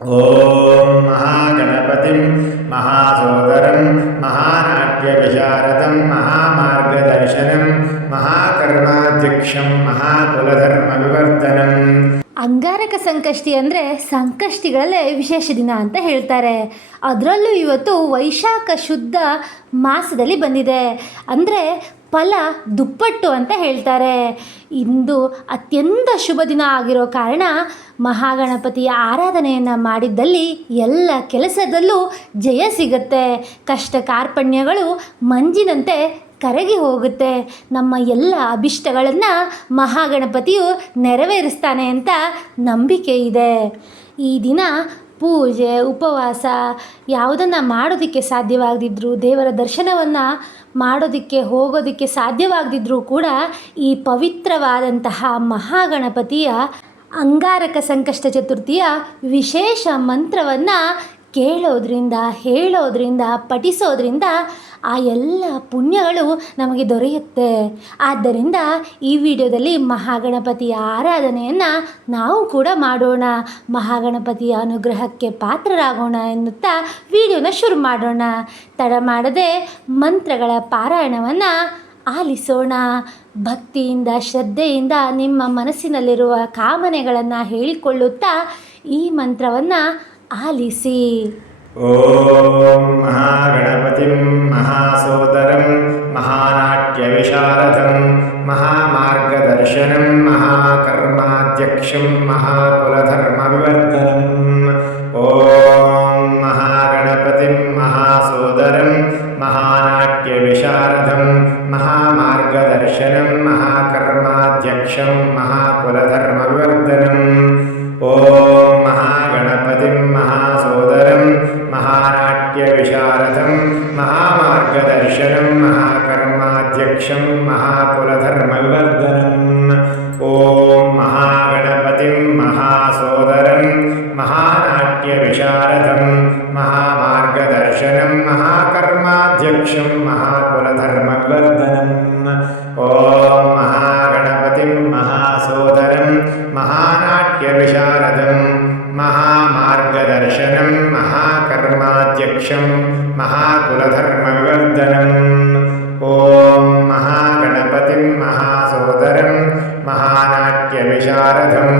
ಓಂ ಮಹಾಗಣಪತಿಂ ಮಹಾಸೋದರಂ ಮಹಾನಾಟ್ಯವಿಶಾರದಂ ಮಹಾಮಾರ್ಗದರ್ಶನಂ ಮಹಾಕರ್ಮಾಧ್ಯಕ್ಷಂ ಮಹಾಕುಲಧರ್ಮವಿವರ್ಧನಂ. ಅಂಗಾರಕ ಸಂಕಷ್ಟಿ ಅಂದರೆ ಸಂಕಷ್ಟಿಗಳಲ್ಲೇ ವಿಶೇಷ ದಿನ ಅಂತ ಹೇಳ್ತಾರೆ. ಅದರಲ್ಲೂ ಇವತ್ತು ವೈಶಾಖ ಶುದ್ಧ ಮಾಸದಲ್ಲಿ ಬಂದಿದೆ. ಅಂದರೆ ಫಲ ದುಪ್ಪಟ್ಟು ಅಂತ ಹೇಳ್ತಾರೆ. ಇಂದು ಅತ್ಯಂತ ಶುಭ ದಿನ ಆಗಿರೋ ಕಾರಣ ಮಹಾಗಣಪತಿಯ ಆರಾಧನೆಯನ್ನು ಮಾಡಿದ್ದಲ್ಲಿ ಎಲ್ಲ ಕೆಲಸದಲ್ಲೂ ಜಯ ಸಿಗುತ್ತೆ. ಕಷ್ಟ ಕಾರ್ಪಣ್ಯಗಳು ಮಂಜಿನಂತೆ ಕರಗಿ ಹೋಗುತ್ತೆ. ನಮ್ಮ ಎಲ್ಲ ಅಭಿಷ್ಟಗಳನ್ನು ಮಹಾಗಣಪತಿಯು ನೆರವೇರಿಸ್ತಾನೆ ಅಂತ ನಂಬಿಕೆ ಇದೆ. ಈ ದಿನ ಪೂಜೆ ಉಪವಾಸ ಯಾವುದನ್ನು ಮಾಡೋದಕ್ಕೆ ಸಾಧ್ಯವಾಗದಿದ್ದರೂ, ದೇವರ ದರ್ಶನವನ್ನು ಮಾಡೋದಕ್ಕೆ ಹೋಗೋದಕ್ಕೆ ಸಾಧ್ಯವಾಗದಿದ್ದರೂ ಕೂಡ ಈ ಪವಿತ್ರವಾದಂತಹ ಮಹಾಗಣಪತಿಯ ಅಂಗಾರಕ ಸಂಕಷ್ಟ ಚತುರ್ಥಿಯ ವಿಶೇಷ ಮಂತ್ರವನ್ನು ಕೇಳೋದ್ರಿಂದ, ಹೇಳೋದ್ರಿಂದ, ಪಠಿಸೋದ್ರಿಂದ ಆ ಎಲ್ಲ ಪುಣ್ಯಗಳು ನಮಗೆ ದೊರೆಯುತ್ತೆ. ಆದ್ದರಿಂದ ಈ ವಿಡಿಯೋದಲ್ಲಿ ಮಹಾಗಣಪತಿಯ ಆರಾಧನೆಯನ್ನು ನಾವು ಕೂಡ ಮಾಡೋಣ, ಮಹಾಗಣಪತಿಯ ಅನುಗ್ರಹಕ್ಕೆ ಪಾತ್ರರಾಗೋಣ ಎನ್ನುತ್ತಾ ವಿಡಿಯೋನ ಶುರು ಮಾಡೋಣ. ತಡ ಮಾಡದೆ ಮಂತ್ರಗಳ ಪಾರಾಯಣವನ್ನು ಆಲಿಸೋಣ. ಭಕ್ತಿಯಿಂದ ಶ್ರದ್ಧೆಯಿಂದ ನಿಮ್ಮ ಮನಸ್ಸಿನಲ್ಲಿರುವ ಕಾಮನೆಗಳನ್ನು ಹೇಳಿಕೊಳ್ಳುತ್ತಾ ಈ ಮಂತ್ರವನ್ನು ಆಲಿಸಿ. ಓಂ ಮಹಾಗಣಪತಿಂ ಮಹಾಸೋದರಂ ಮಹಾನಾಟ್ಯವಿಶಾರದಂ ಮಹಾಮಾರ್ಗದರ್ಶನಂ ಮಹಾಕರ್ಮಾಧ್ಯಕ್ಷಂ ಮಹಾಕುಲಧರ್ಮವಿವರ್ಧನಂ. ಓಂ ಮಹಾಗಣಪತಿಂ ಮಹಾಸೋದರಂ ಮಹಾನಾಟ್ಯವಿಶಾರದಂ ಮಹಾಮಾರ್ಗದರ್ಶನಂ ಮಹಾಕರ್ಮಾಧ್ಯಕ್ಷಂ ಮಹಾಕುಲಧರ್ಮವಿವರ್ಧನಂ. ಓಂ ಮಹಾಗಣಪತಿಂ ಮಹಾಸೋದರಂ ಮಹಾನಾಟ್ಯವಿಶಾರದಂ ಮಹಾಮಾರ್ಗದರ್ಶನಂ ಮಹಾಕರ್ಮಾಧ್ಯಕ್ಷಂ ಮಹಾಕುಲಧರ್ಮವಿವರ್ಧನಂ. ಓಂ ಮಹಾಗಣಪತಿಂ ಮಹಾಸೋದರಂ ಮಹಾನಾಟ್ಯವಿಶಾರದಂ ಮಹಾಮಾರ್ಗದರ್ಶನಂ ಮಹಾಕರ್ಮಾಧ್ಯಕ್ಷಂ ಮಹಾಕುಲಧರ್ಮವಿವರ್ಧನಂ. ಓಂ ಮಹಾಗಣಪತಿಂ ಮಹಾಸೋದರಂ ಮಹಾನಾಟ್ಯವಿಶಾರದಂ ಮಹಾಮಾರ್ಗದರ್ಶನಂ ಮಹಾಕರ್ಮಾಧ್ಯಕ್ಷಂ ಮಹಾಕುಲಧರ್ಮವಿವರ್ಧನಂ. ಓಂ ಮಹಾಗಣಪತಿಂ ಮಹಾಸೋದರಂ ಮಹಾನಾಟ್ಯವಿಶಾರದಂ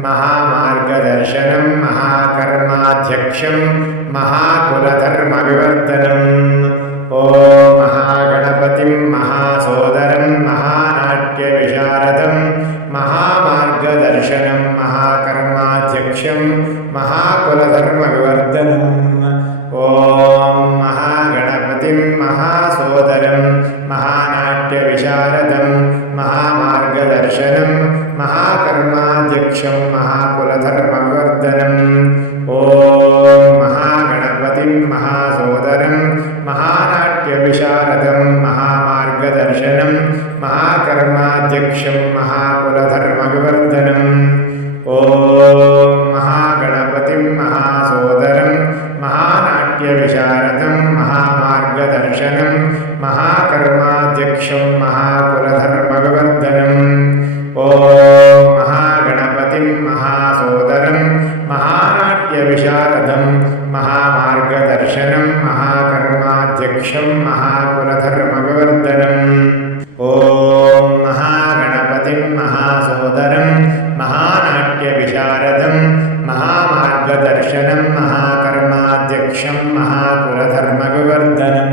ಮಹಾಮಾರ್ಗದರ್ಶನಂ ಮಹಾಕರ್ಮಾಧ್ಯಕ್ಷಂ ಮಹಾಕುಲಧರ್ಮವಿವರ್ಧನಂ. ಓಂ ಮಹಾಗಣಪತಿಂ ಮಹಾಸೋದರಂ ಮಹಾನಾಟ್ಯವಿಶಾರದಂ ಮಹಾಮಾರ್ಗದರ್ಶನಂ ಮಹಾಕರ್ಮಾಧ್ಯಕ್ಷಂ ಮಹಾಕುಲಧರ್ಮವಿವರ್ಧನಂ. ಓಂ ಮಹಾಗಣಪತಿಂ ಮಹಾಸೋದರಂ ಮಹಾನಾಟ್ಯವಿಶಾರದಂ ಮಹಾಮಾರ್ಗದರ್ಶನಂ ಮಹಾಕರ್ಮಾಧ್ಯಕ್ಷಂ ಮಹಾಕುಲಧರ್ಮವಿವರ್ಧನಂ. ಓಂ ಮಹಾಗಣಪತಿಂ ಮಹಾಸೋದರಂ ಮಹಾನಾಟ್ಯವಿಶಾರದಂ ಮಹಾಮಾರ್ಗದರ್ಶನಂ ಮಹಾಕರ್ಮಾಧ್ಯಕ್ಷಂ ಮಹಾಕುಲಧರ್ಮವಿವರ್ಧನಂ. ಓಂ ಮಹಾಗಣಪತಿಂ ಮಹಾಸೋದರಂ ಮಹಾನಾಟ್ಯವಿಶಾರದಂ ಮಹಾಮಾರ್ಗದರ್ಶನಂ ಮಹಾಕರ್ಮಾಧ್ಯಕ್ಷಂ ಮಹಾಕುಲಧರ್ಮವಿವರ್ಧನಂ. ಓಂ ಮಹಾಗಣಪತಿಂ ಮಹಾಸೋದರಂ ಮಹಾನಾಟ್ಯವಿಶಾರದಂ ಮಹಾಮಾರ್ಗದರ್ಶನಂ ಮಹಾಕರ್ಮಾಧ್ಯಕ್ಷಂ ಮಹಾಕುಲಧರ್ಮವಿವರ್ಧನಂ. ಓಂ ಮಹಾಗಣಪತಿಂ ಮಹಾಸೋದರಂ ಮಹಾನಾಟ್ಯವಿಶಾರದಂ ಮಹಾಮಾರ್ಗದರ್ಶನಂ ಮಹಾಕರ್ಮಾಧ್ಯಕ್ಷಂ ಮಹಾಕುಲಧರ್ಮವಿವರ್ಧನಂ.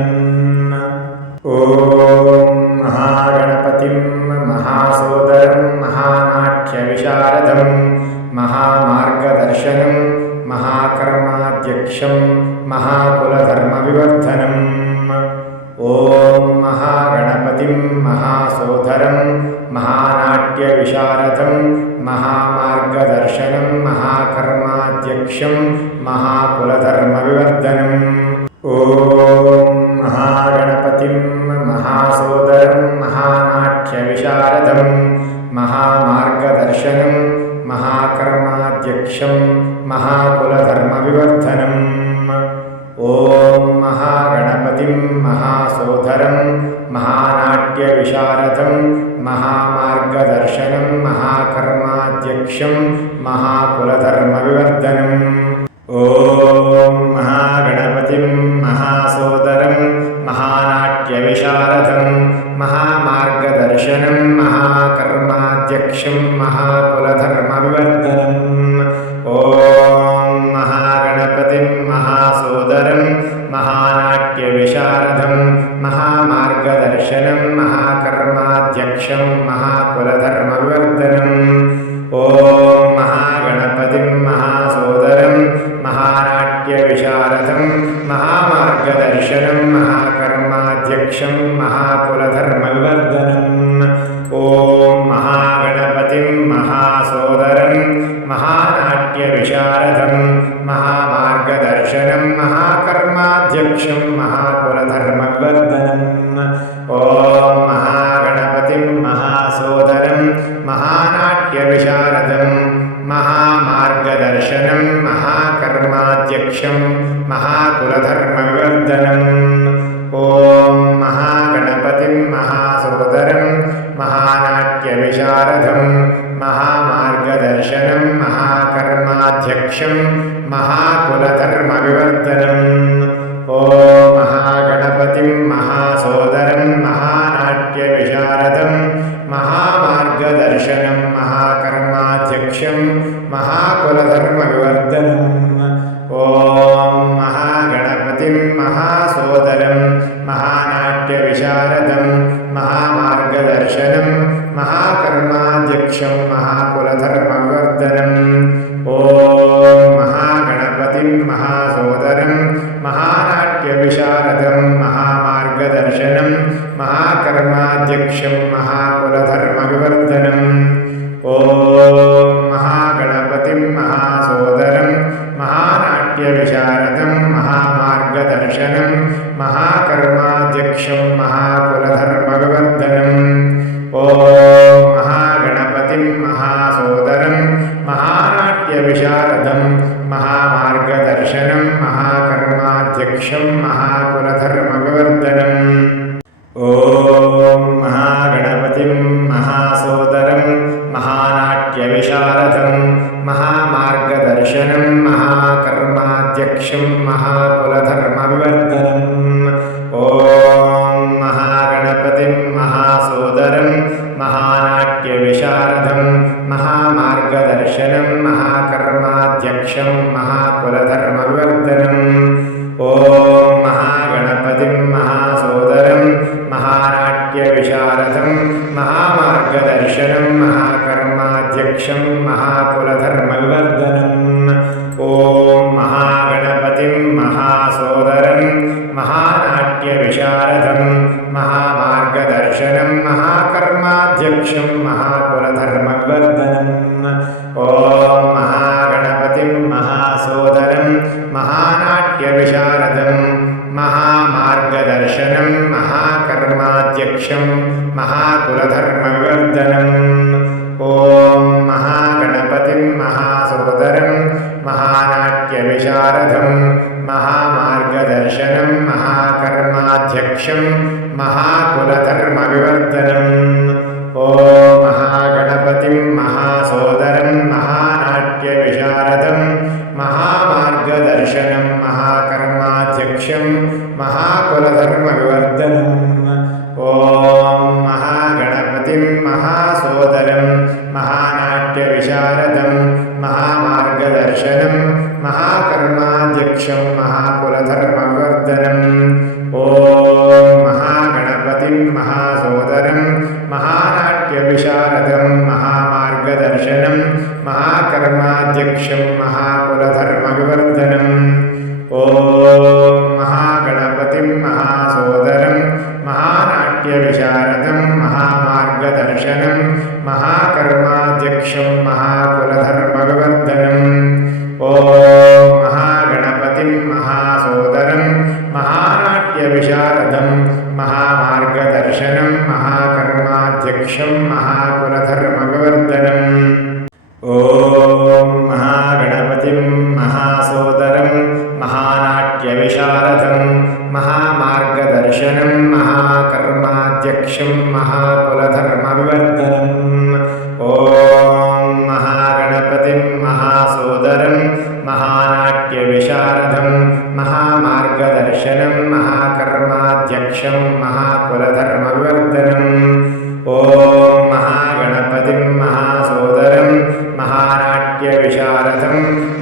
ಓಂ ಮಹಾಗಣಪತಿಂ ಮಹಾಸೋದರಂ ಮಹಾನಾಟ್ಯವಿಶಾರದಂ ಮಹಾಮಾರ್ಗದರ್ಶನಂ ಮಹಾಕರ್ಮಾಧ್ಯಕ್ಷಂ ಮಹಾಕುಲಧರ್ಮವಿವರ್ಧನಂ. ಓಂ ಮಹಾಗಣಪತಿಂ ಮಹಾಸೋದರಂ ಮಹಾನಾಟ್ಯವಿಶಾರದಂ ಮಹಾಮಾರ್ಗದರ್ಶನಂ ಮಹಾಕರ್ಮಾಧ್ಯಕ್ಷಂ ಮಹಾಕುಲಧರ್ಮವಿವರ್ಧನಂ. ಓಂ ಮಹಾಗಣಪತಿಂ ಮಹಾಸೋದರಂ ಮಹಾನಾಟ್ಯವಿಶಾರದಂ ಮಹಾಮಾರ್ಗದರ್ಶನಂ ಮಹಾಕರ್ಮಾಧ್ಯಕ್ಷಂ ಮಹಾಕುಲಧರ್ಮವಿವರ್ಧನಂ. ಓಂ ಮಹಾಗಣಪತಿಂ ಮಹಾಸೋದರಂ ಮಹಾನಾಟ್ಯವಿಶಾರದಂ ಮಹಾಮಾರ್ಗದರ್ಶನಂ ಮಹಾಕರ್ಮಾಧ್ಯಕ್ಷಂ ಮಹಾಕುಲಧರ್ಮವಿವರ್ಧನಂ. ಓಂ ಮಹಾಗಣಪತಿಂ ಮಹಾಸೋದರಂ ಮಹಾನಾಟ್ಯವಿಶಾರದಂ ಮಹಾಮಾರ್ಗದರ್ಶನಂ ಮಹಾಕರ್ಮಾಧ್ಯಕ್ಷಂ ಮಹಾಕುಲಧರ್ಮವಿವರ್ಧನಂ. ಓಂ ಮಹಾಗಣಪತಿಂ ಮಹಾಸೋದರಂ ಮಹಾನಾಟ್ಯವಿಶಾರದಂ ಮಹಾಮಾರ್ಗದರ್ಶನಂ ಮಹಾಕರ್ಮಾಧ್ಯಕ್ಷಂ ಮಹಾಕುಲಧರ್ಮವಿವರ್ಧನಂ. ಓಂ ಮಹಾಗಣಪತಿಂ ಮಹಾಸೋದರಂ ಮಹಾನಾಟ್ಯವಿಶಾರದಂ ಮಹಾಮಾರ್ಗದರ್ಶನಂ ಮಹಾಕರ್ಮಾಧ್ಯಕ್ಷಂ ಮಹಾಕುಲಧರ್ಮವಿವರ್ಧನಂ. ಓಂ ಮಹಾಗಣಪತಿಂ ಮಹಾಸೋದರಂ ಮಹಾನಾಟ್ಯವಿಶಾರದಂ ಮಹಾಮಾರ್ಗದರ್ಶನಂ ಮಹಾಕರ್ಮಾಧ್ಯಕ್ಷಂ ಮಹಾಕುಲಧರ್ಮವಿವರ್ಧನಂ. ಓಂ ಮಹಾಗಣಪತಿಂ ಮಹಾಸೋದರಂ ಮಹಾನಾಟ್ಯವಿಶಾರದಂ ಮಹಾಮಾರ್ಗದರ್ಶನಂ ಮಹಾಕರ್ಮಾಧ್ಯಕ್ಷಂ ಮಹಾಕುಲಧರ್ಮವಿವರ್ಧನಂ. ಓಂ ಮಹಾಗಣಪತಿಂ ಮಹಾಸೋದರಂ ಮಹಾನಾಟ್ಯವಿಶಾರದಂ ಮಹಾಮಾರ್ಗದರ್ಶನಂ ಮಹಾಕರ್ಮಾಧ್ಯಕ್ಷಂ ಮಹಾಕುಲಧರ್ಮವಿವರ್ಧನಂ. ಓಂ ಮಹಾಗಣಪತಿಂ ಮಹಾಸೋದರಂ ಮಹಾನಾಟ್ಯವಿಶಾರದಂ ಮಹಾಮಾರ್ಗದರ್ಶನಂ ಮಹಾಕರ್ಮಾಧ್ಯಕ್ಷಂ ಮಹಾಕುಲಧರ್ಮವಿವರ್ಧನಂ. ಓಂ ಮಹಾಗಣಪತಿಂ ಮಹಾಸೋದರಂ ಮಹಾನಾಟ್ಯವಿಶಾರದಂ ಮಹಾಮಾರ್ಗದರ್ಶನಂ ಮಹಾಕರ್ಮಾಧ್ಯಕ್ಷಂ ಮಹಾಕುಲಧರ್ಮವಿವರ್ಧನಂ. ಓಂ ಮಹಾಗಣಪತಿಂ ಮಹಾಸೋದರಂ ಮಹಾನಾಟ್ಯವಿಶಾರದಂ ಮಹಾಮಾರ್ಗದರ್ಶನಂ ಮಹಾಕರ್ಮಾಧ್ಯಕ್ಷಂ ಮಹಾಕುಲಧರ್ಮವಿವರ್ಧನಂ. ಓಂ ಮಹಾಗಣಪತಿಂ ಮಹಾಸೋದರಂ ಮಹಾನಾಟ್ಯವಿಶಾರದಂ ಮಹಾಮಾರ್ಗದರ್ಶನಂ ಮಹಾಕರ್ಮಾಧ್ಯಕ್ಷಂ ಮಹಾಕುಲಧರ್ಮವಿವರ್ಧನಂ. ಓಂ ಮಹಾಗಣಪತಿಂ ಮಹಾಸೋದರಂ ಮಹಾನಾಟ್ಯವಿಶಾರದಂ ಮಹಾಮಾರ್ಗದರ್ಶನಂ ಮಹಾಕರ್ಮಾಧ್ಯಕ್ಷಂ ಮಹಾಕುಲಧರ್ಮವಿವರ್ಧನಂ. ಓಂ ಮಹಾಗಣಪತಿಂ ಮಹಾಸೋದರಂ ಮಹಾನಾಟ್ಯವಿಶಾರದಂ ಮಹಾಮಾರ್ಗದರ್ಶನಂ ಮಹಾಕರ್ಮಾಧ್ಯಕ್ಷಂ ಮಹಾಕುಲಧರ್ಮವಿವರ್ಧನಂ. ಓಂ ಮಹಾಗಣಪತಿಂ ಮಹಾಸೋದರಂ ಮಹಾನಾಟ್ಯವಿಶಾರದಂ ಮಹಾಮಾರ್ಗದರ್ಶನಂ ಮಹಾಕರ್ಮಾಧ್ಯಕ್ಷಂ ಮಹಾಕುಲಧರ್ಮವಿವರ್ಧನಂ. ಓಂ ಮಹಾಗಣಪತಿಂ ಮಹಾಸೋದರಂ ಮಹಾನಾಟ್ಯವಿಶಾರದಂ ಮಹಾಮಾರ್ಗದರ್ಶನಂ ಮಹಾಕರ್ಮಾಧ್ಯಕ್ಷಂ ಮಹಾಕುಲಧರ್ಮವಿವರ್ಧನಂ. ಓಂ ಮಹಾಗಣಪತಿಂ ಮಹಾಸೋದರಂ ಮಹಾನಾಟ್ಯವಿಶಾರದಂ ಮಹಾಮಾರ್ಗದರ್ಶನಂ ಮಹಾಕರ್ಮಾಧ್ಯಕ್ಷಂ ಮಹಾಕುಲಧರ್ಮವಿವರ್ಧನಂ. ಓಂ ಮಹಾಗಣಪತಿಂ ಮಹಾಸೋದರಂ ಮಹಾನಾಟ್ಯವಿಶಾರದಂ ಮಹಾಮಾರ್ಗದರ್ಶನಂ ಮಹಾಕರ್ಮಾಧ್ಯಕ್ಷಂ ಮಹಾಕುಲಧರ್ಮವಿವರ್ಧನಂ. ಓಂ ಮಹಾಗಣಪತಿಂ ಮಹಾಸೋದರಂ ಮಹಾನಾಟ್ಯವಿಶಾರದಂ ಮಹಾಮಾರ್ಗದರ್ಶನಂ ಮಹಾಕರ್ಮಾಧ್ಯಕ್ಷಂ ಮಹಾಕುಲಧರ್ಮವಿವರ್ಧನಂ. ಓಂ ಮಹಾಗಣಪತಿಂ ಮಹಾಸೋದರಂ ಮಹಾನಾಟ್ಯವಿಶಾರದಂ ಮಹಾಮಾರ್ಗದರ್ಶನಂ ಮಹಾಕರ್ಮಾಧ್ಯಕ್ಷಂ ಮಹಾಕುಲಧರ್ಮವಿವರ್ಧನಂ. ಓಂ ಮಹಾಗಣಪತಿಂ ಮಹಾಸೋದರಂ ಮಹಾನಾಟ್ಯವಿಶಾರದಂ ಮಹಾಮಾರ್ಗದರ್ಶನಂ ಮಹಾಕರ್ಮಾಧ್ಯಕ್ಷಂ ಮಹಾಕುಲಧರ್ಮವಿವರ್ಧನಂ. ಓಂ ಮಹಾಗಣಪತಿಂ ಮಹಾಸೋದರಂ ಮಹಾನಾಟ್ಯವಿಶಾರದಂ ಮಹಾಮಾರ್ಗದರ್ಶನಂ ಮಹಾಕರ್ಮಾಧ್ಯಕ್ಷಂ ಮಹಾಕುಲಧರ್ಮವಿವರ್ಧನಂ. ಓಂ ಮಹಾಗಣಪತಿಂ ಮಹಾಸೋದರಂ ಮಹಾನಾಟ್ಯವಿಶಾರದಂ ಮಹಾಮಾರ್ಗದರ್ಶನಂ ಮಹಾಕರ್ಮಾಧ್ಯಕ್ಷಂ ಮಹಾಕುಲಧರ್ಮವಿವರ್ಧನಂ. ಓಂ ಮಹಾಗಣಪತಿಂ ಮಹಾಸೋದರಂ ಮಹಾನಾಟ್ಯವಿಶಾರದಂ ಮಹಾಮಾರ್ಗದರ್ಶನಂ ಮಹಾಕರ್ಮಾಧ್ಯಕ್ಷಂ ಮಹಾಕುಲಧರ್ಮವಿವರ್ಧನಂ. ಓಂ ಮಹಾಗಣಪತಿಂ ಮಹಾಸೋದರಂ ಮಹಾನಾಟ್ಯವಿಶಾರದಂ ಮಹಾಮಾರ್ಗದರ್ಶನಂ ಮಹಾಕರ್ಮಾಧ್ಯಕ್ಷಂ ಮಹಾಕುಲಧರ್ಮವಿವರ್ಧನಂ. ಓಂ ಮಹಾಗಣಪತಿಂ ಮಹಾಸೋದರಂ ಮಹಾನಾಟ್ಯ महानाट्यविशारदं महामार्गदर्शनं महाकर्माध्यक्षं महाकुलधर्मविवर्धनम् ॐ महागणपतिं महासोदरं महानाट्यविशारदं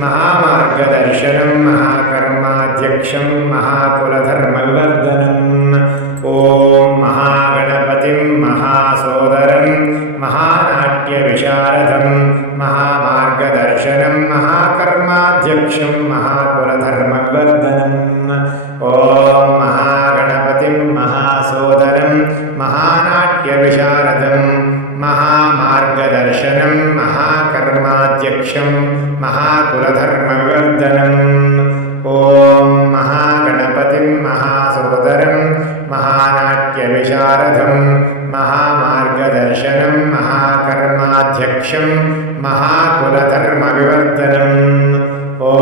महामार्गदर्शनं महाकर्माध्यक्षं महाकुलधर्मविवर्धनम् ॐ महागणपतिं महासोदरं महानाट्यविशारदं महामार्गदर्शनं महाकर्माध्यक्षं महाकुलधर्मविवर्धनम् ॐ महागणपतिं महासोदरं महानाट्यविशारदं महामार्गदर्शनं महाकर्माध्यक्षं महाकुलधर्मविवर्धनम् ॐ महागणपतिं महासोदरं महानाट्यविशारदं महामार्गदर्शनं महाकर्माध्यक्षं महाकुलधर्मविवर्धनम् ॐ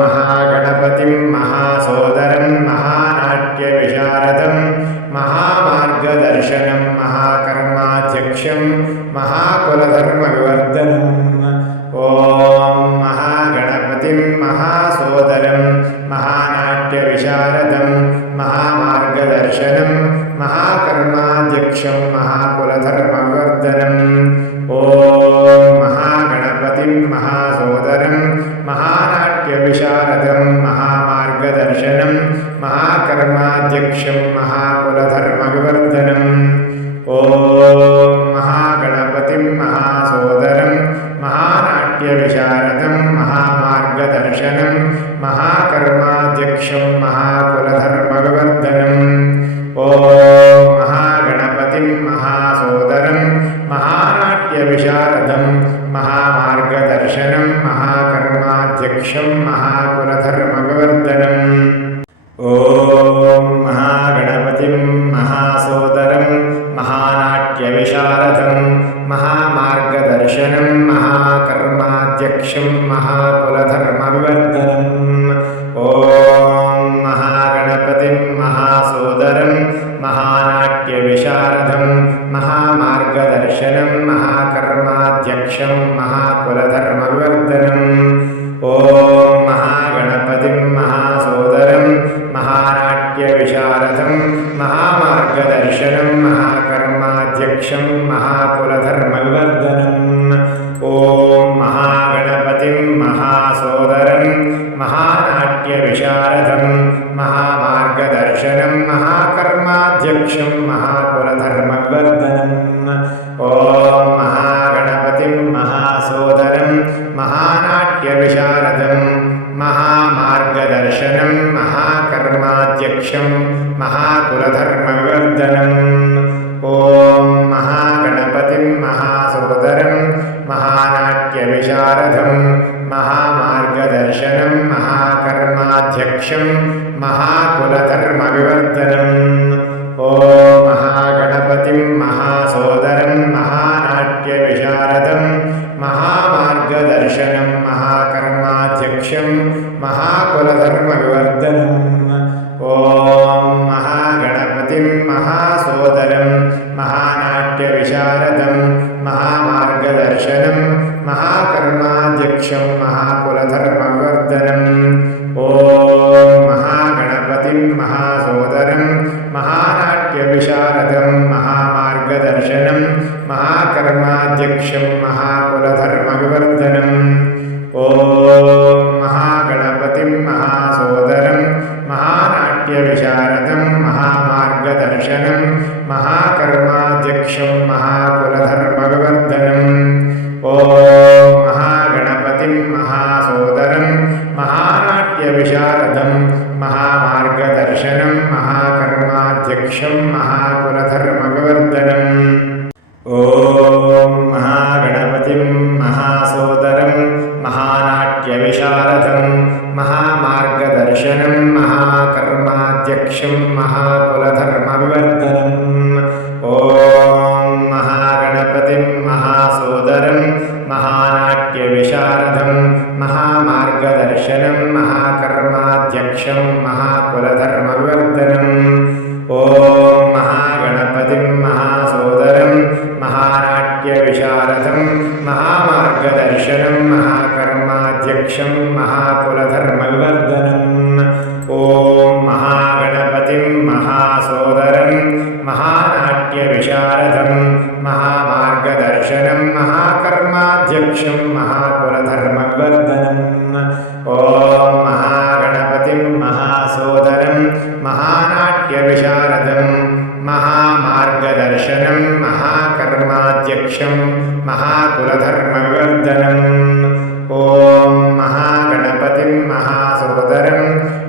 महागणपतिं महासोदरं महानाट्यविशारदं महामार्गदर्शनं महाकर्माध्यक्षं महाकुलधर्मविवर्धनम् ॐ महागणपतिं महासोदरं महानाट्यविशारदं महामार्गदर्शनं महाकर्माध्यक्षं महाकुलधर्मविवर्धनम् ॐ महागणपतिं महासोदरं महानाट्यविशारदं महामार्गदर्शनं महाकर्माध्यक्षं महाकुलधर्मविवर्धनम् ॐ महागणपतिं महासोदरं महानाट्यविशारदं महामार्गदर्शनं महाकर्माध्यक्षं महाकुलधर्मविवर्धनम् ॐ महागणपतिं महासोदरं महानाट्यविशारदं महामार्गदर्शनं महाकर्माध्यक्षं महाकुलधर्मविवर्धनम् ॐ महागणपतिं महासोदरं महानाट्यविशारदं महामार्गदर्शनं महाकर्माध्यक्षं महाकुलधर्मविवर्धनम् ॐ महागणपतिं महासोदरं महानाट्यविशारदं महामार्गदर्शनं महाकर्माध्यक्षं महाकुलधर्मविवर्धनम् ॐ महागणपतिं महासोदरं महानाट्यविशारदं महामार्गदर्शनं महाकर्माध्यक्षं महाकुलधर्मविवर्धनम् ॐ महागणपतिं महासोदरं महानाट्यविशारदं महामार्गदर्शनं महाकर्माध्यक्षं महाकुलधर्मविवर्धनम् ॐ महागणपतिं महासोदरं महानाट्यविशारदं महामार्गदर्शनं महाकर्माध्यक्षं महाकुलधर्मविवर्धनम् ॐ महागणपतिं महासोदरं महानाट्यविशारदं महामार्गदर्शनं महाकर्माध्यक्षं महाकुलधर्मविवर्धनम् ॐ महागणपतिं महासोदरं महानाट्यविशारदं महामार्गदर्शनं महाकर्माध्यक्षं महाकुलधर्मविवर्धनम् ॐ महागणपतिं महासोदरं महानाट्यविशारदं महामार्गदर्शनं महाकर्माध्यक्षं महाकुलधर्मविवर्धनम् ॐ महागणपतिं महासोदरं महानाट्यविशारदं महामार्गदर्शनं महाकर्माध्यक्षं महाकुलधर्मविवर्धनम् ॐ महागणपतिं महासोदरं महानाट्यविशारदं महामार्गदर्शनं महाकर्माध्यक्षं महाकुलधर्मविवर्धनम् ॐ महागणपतिं महासोदरं महानाट्यविशारदं महामार्गदर्शनं महाकर्माध्यक्षं महाकुलधर्मविवर्धनम् ॐ महागणपतिं महासोदरं महानाट्यविशारदं महामार्गदर्शनं महाकर्माध्यक्षं महाकुलधर्मविवर्धनम् ॐ महागणपतिं महासोदरं महानाट्यविशारदं महामार्गदर्शनं महाकर्माध्यक्षं महाकुलधर्मविवर्धनम् ॐ महागणपतिं महासोदरं महानाट्यविशारदं महामार्गदर्शनं महाकर्माध्यक्षं महाकुलधर्मविवर्धनम् महानाट्यविशारदं महामार्गदर्शनं महाकर्माध्यक्षं महाकुलधर्मविवर्धनम् ॐ महागणपतिं महासोदरं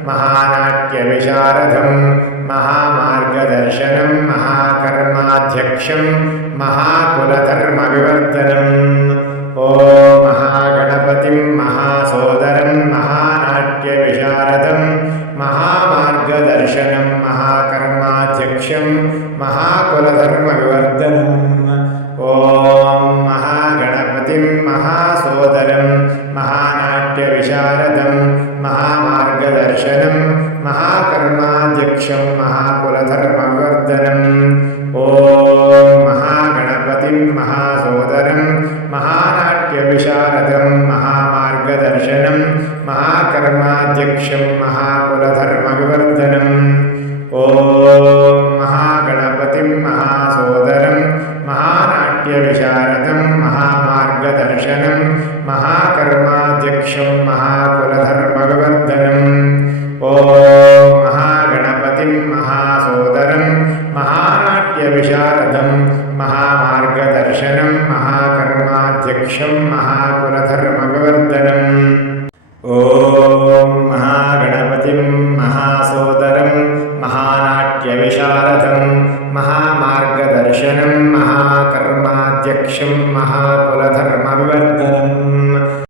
महानाट्यविशारदं महामार्गदर्शनं महाकर्माध्यक्षं महाकुलधर्मविवर्धनम् ॐ महागणपतिं महासोदरं महानाट्यविशारदं महामार्गदर्शनं महाकर्माध्यक्षं महाकुलधर्मविवर्धनम् ॐ महागणपतिं महासोदरं महानाट्यविशारदं महामार्गदर्शनं महाकर्माध्यक्षं महाकुलधर्मविवर्धनम् ॐ महागणपतिं महासोदरं महानाट्यविशारदं महामार्गदर्शनं महाकर्माध्यक्षं महाकुलधर्मविवर्धनम् ॐ महागणपतिं महासोदरं महानाट्यविशारदं महामार्गदर्शनं महाकर्माध्यक्षं महाकुलधर्म